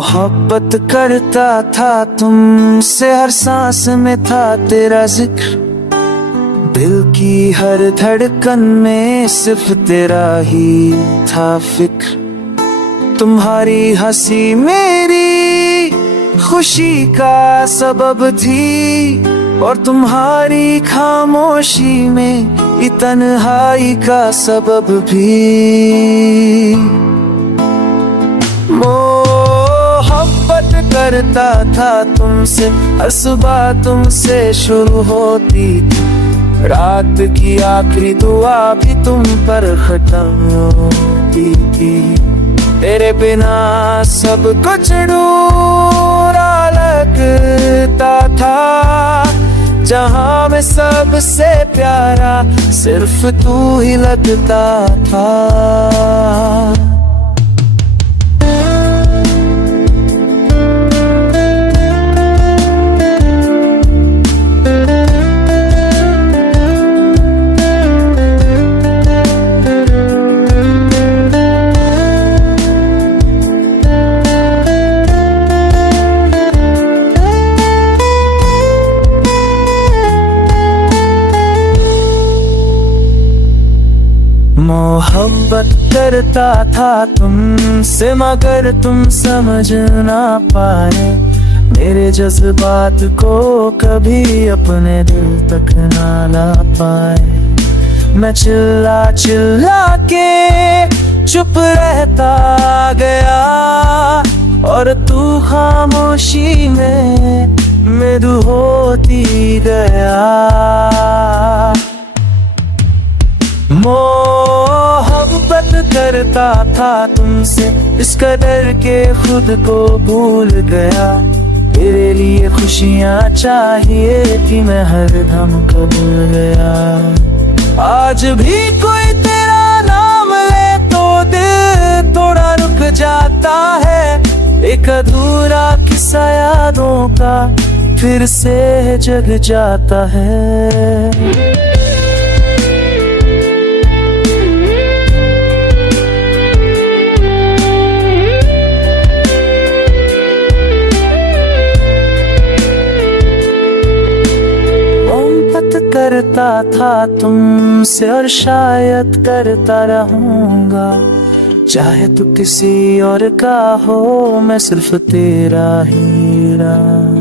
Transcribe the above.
मोहब्बत करता था तुमसे, हर सांस में था तेरा जिक्र। दिल की हर धड़कन में सिर्फ तेरा ही था फिक्र। तुम्हारी हंसी मेरी खुशी का सबब थी, और तुम्हारी खामोशी में तन्हाई का सबब भी। मोहब्बत करता था तुमसे, हर सुबह तुमसे शुरू होती थी। रात की आखिरी दुआ भी तुम पर खत्म होती थी। तेरे बिना सब कुछ अधूरा लगता था। जहां में सबसे प्यारा सिर्फ तू ही लगता था। मोहब्बत करता था तुमसे, मगर तुम समझ ना पाए मेरे जज्बात को कभी अपने दिल तक ना ला पाए। मैं चिल्ला चिल्ला के चुप रहता गया, और तू खामोशी में मृदु होती गया। मोहब्बत करता था तुमसे, इस कदर के खुद को भूल गया। तेरे लिए खुशियाँ चाहिए थी, मैं हरदम कबूल गया। आज भी कोई तेरा नाम ले तो दिल थोड़ा रुक जाता है। एक अधूरा किस्सा यादों का फिर से जग जाता है। करता था तुमसे, और शायद करता रहूंगा। चाहे तू किसी और का हो, मैं सिर्फ तेरा ही रहा।